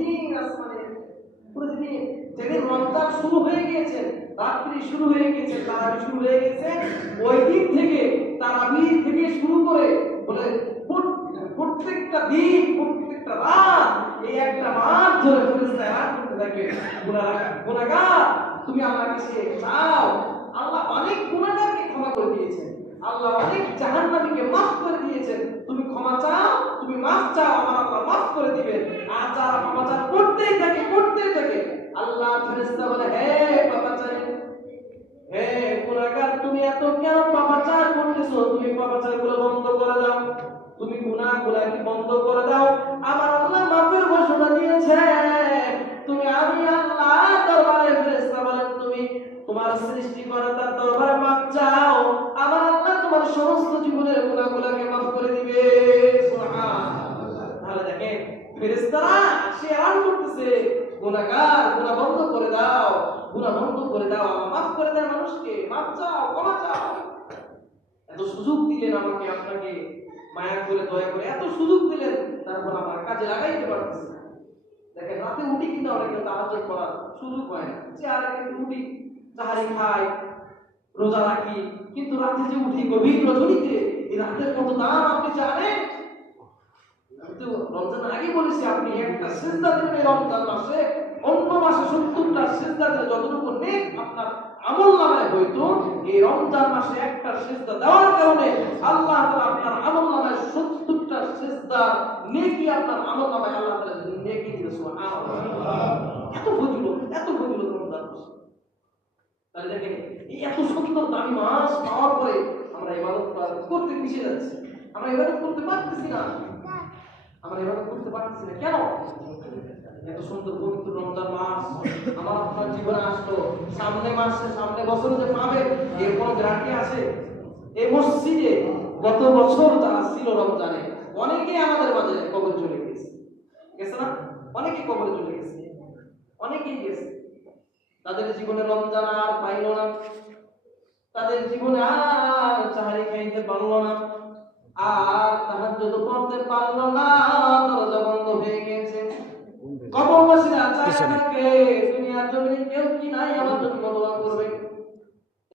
প্রতিদিন আসমানে প্রতিদিন যেদিন রমজান শুরু হয়ে গিয়েছে, রাত্রি শুরু হয়ে গিয়েছে, তারাবি শুরু হয়ে গেছে, ওই দিন থেকে তারাবি থেকে শুরু করে বলে প্রত্যেকটা দিন প্রত্যেকটা রাত এই একটা মাস ধরে ফেরেশতা এলান করতে থাকে, গুনাহগার তুমি আমার কাছে চাও। আল্লাহ অনেক গুনাহগারকে ক্ষমা করে দিয়েছেন, আল্লাহ অনেক জাহান্নামীকে মাফ করে দিয়েছেন, তুমি ক্ষমা চাও, তুমি মাফ চাও, আমার আল্লাহ মাফ করে দিবেন। আর যারা ক্ষমা চাও করতেই থাকে আল্লাহ ফেরেশতা বলে, হে পাপাচারী, হে গুনাহগার, তুমি এত কেন পাপাচার করতেছো? তুমি পাপাচারগুলো বন্ধ করে দাও, তুমি গুনাহগুলোকে বন্ধ করে দাও। আমার আল্লাহ মাফের ঘোষণা দিয়েছে। তুমি আমি আল্লাহ দরবারে ফেরেশতা বলেন, তুমি তোমার সৃষ্টিকর্তার দরবারে মাফ চাও, আমার আল্লাহ তোমার সমস্ত জীবনের গুনাহগুলোকে মাফ করে দিবে। সুবহানাল্লাহ। তাহলে দেখেন ফেরেশতারা সে এলান করতেছে, গুনাহগার গুনাহ বন্ধ করে দাও, গুনাহ বন্ধ করে দাও, মাফ করে দাও মানুষকে, মাফ চাও, ক্ষমা চাও। এত সুযোগ দিলেন আমাকে আপনাকে, মায়া করে দয়া করে এত সুযোগ দিলেন, তারপর আমার কাজে লাগাইতে পারতেছি না। দেখেন রাতে উঠি কিন্তু অনেকে তাহাজ্জুদ করার সুযোগ হয় না, চেয়ারে কিন্তু উঠি, তাহারি খাই, রোজা রাখি, কিন্তু রাতে যে উঠি গভীর রজনীতে, এই রাতের কত দাম আপনি জানেন? আমি তো রমজানের আগে বলেছি, আপনি একটা সিজদা দিবেন এই রমজান মাসে, অন্য মাসে 70টা সিজদা দিলে যতটুকু নেক আপনার আমলনামায় হইতো, এই রমজান মাসে একটা সিজদা দেওয়ার কারণে আল্লাহ তাআলা আপনার আমলনামায় 70টা সিজদা নেকি আপনার আমলনামায় আল্লাহ তাআলা নেকি দিবে। সুবহানাল্লাহ। এত ফজিলত রমজান মাসে। তাহলে দেখেন এই এত সুন্দর দামি মাস পাওয়ার পরে আমরা ইবাদত করতে পিছিয়ে যাচ্ছি, আমরা ইবাদত করতে পারতেছি না, কেন? এত সুন্দর পবিত্র রমজান মাস আমার আপনার জীবনে আসলো, সামনে বছর যে পাবে এর কোনো গ্যারান্টি আছে? এই মসজিদে গত বছর যারা ছিল রমজানে, অনেকেই আমাদের মাঝে কবরে চলে গেছে না? অনেকেই কবরে চলে গেছে, অনেকেই গেছে, তাদের জীবনে রমজান আর পাইল না, তাদের জীবনে আর চাহারি খাইতে পারল না, আর তাহাজ্জুদ পড়তে পারল না, দরজা বন্ধ হয়ে গেছে। কবরবাসীরা চায় আমাকে দুনিয়ার জমিনে কেউ কি নাই আমার জন্য দোয়া করবে,